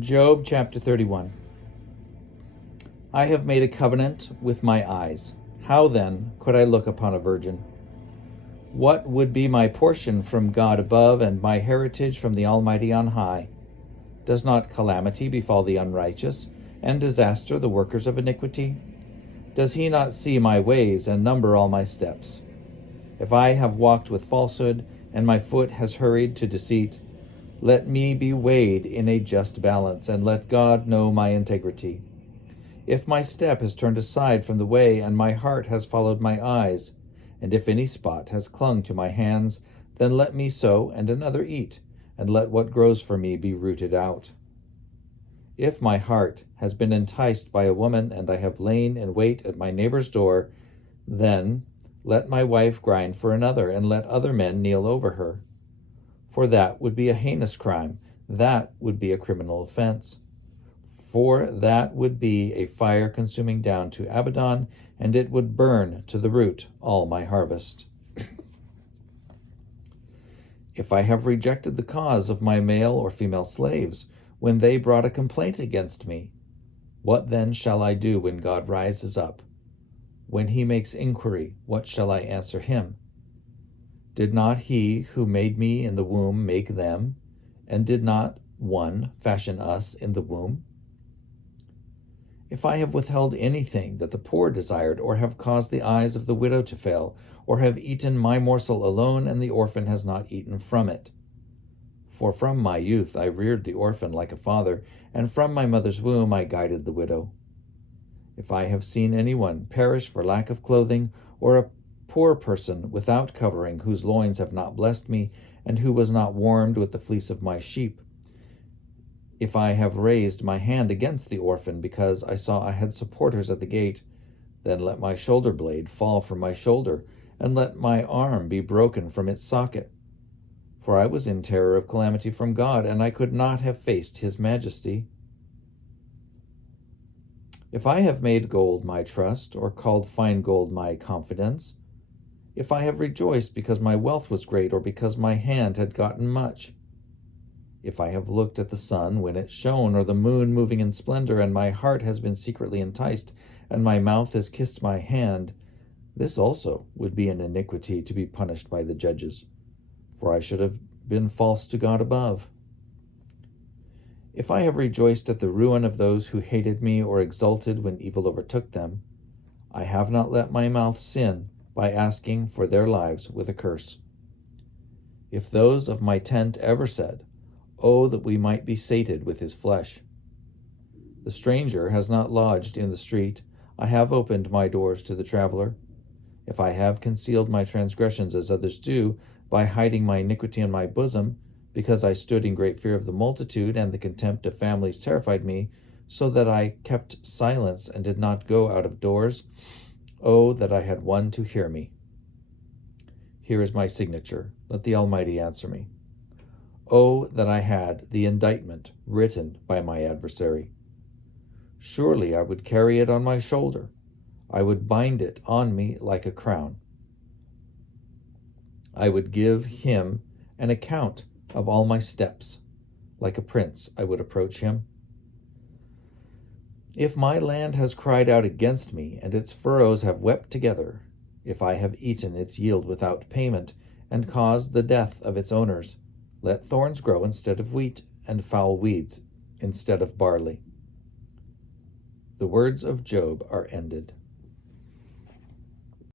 Job chapter 31. I have made a covenant with my eyes. How then could I look upon a virgin? What would be my portion from God above, and my heritage from the Almighty on high? Does not calamity befall the unrighteous, and disaster the workers of iniquity? Does he not see my ways and number all my steps? If I have walked with falsehood, and my foot has hurried to deceit, let me be weighed in a just balance, and let God know my integrity. If my step has turned aside from the way, and my heart has followed my eyes, and if any spot has clung to my hands, then let me sow and another eat, and let what grows for me be rooted out. If my heart has been enticed by a woman, and I have lain in wait at my neighbor's door, then let my wife grind for another, and let other men kneel over her. For that would be a heinous crime, that would be a criminal offense. For that would be a fire consuming down to Abaddon, and it would burn to the root all my harvest. If I have rejected the cause of my male or female slaves, when they brought a complaint against me, what then shall I do when God rises up? When he makes inquiry, what shall I answer him? Did not he who made me in the womb make them? And did not one fashion us in the womb? If I have withheld anything that the poor desired, or have caused the eyes of the widow to fail, or have eaten my morsel alone, and the orphan has not eaten from it. For from my youth I reared the orphan like a father, and from my mother's womb I guided the widow. If I have seen anyone perish for lack of clothing, or a poor person without covering, whose loins have not blessed me, and who was not warmed with the fleece of my sheep, if I have raised my hand against the orphan, because I saw I had supporters at the gate, then let my shoulder blade fall from my shoulder, and let my arm be broken from its socket. For I was in terror of calamity from God, and I could not have faced his majesty. If I have made gold my trust, or called fine gold my confidence, if I have rejoiced because my wealth was great, or because my hand had gotten much, if I have looked at the sun when it shone, or the moon moving in splendor, and my heart has been secretly enticed, and my mouth has kissed my hand, this also would be an iniquity to be punished by the judges, for I should have been false to God above. If I have rejoiced at the ruin of those who hated me, or exulted when evil overtook them, I have not let my mouth sin by asking for their lives with a curse. If those of my tent ever said, "Oh, that we might be sated with his flesh." The stranger has not lodged in the street. I have opened my doors to the traveler. If I have concealed my transgressions as others do, by hiding my iniquity in my bosom, because I stood in great fear of the multitude, and the contempt of families terrified me, so that I kept silence and did not go out of doors, oh, that I had one to hear me. Here is my signature. Let the Almighty answer me. Oh, that I had the indictment written by my adversary. Surely I would carry it on my shoulder. I would bind it on me like a crown. I would give him an account of all my steps. Like a prince, I would approach him. If my land has cried out against me, and its furrows have wept together, if I have eaten its yield without payment, and caused the death of its owners, let thorns grow instead of wheat, and foul weeds instead of barley. The words of Job are ended.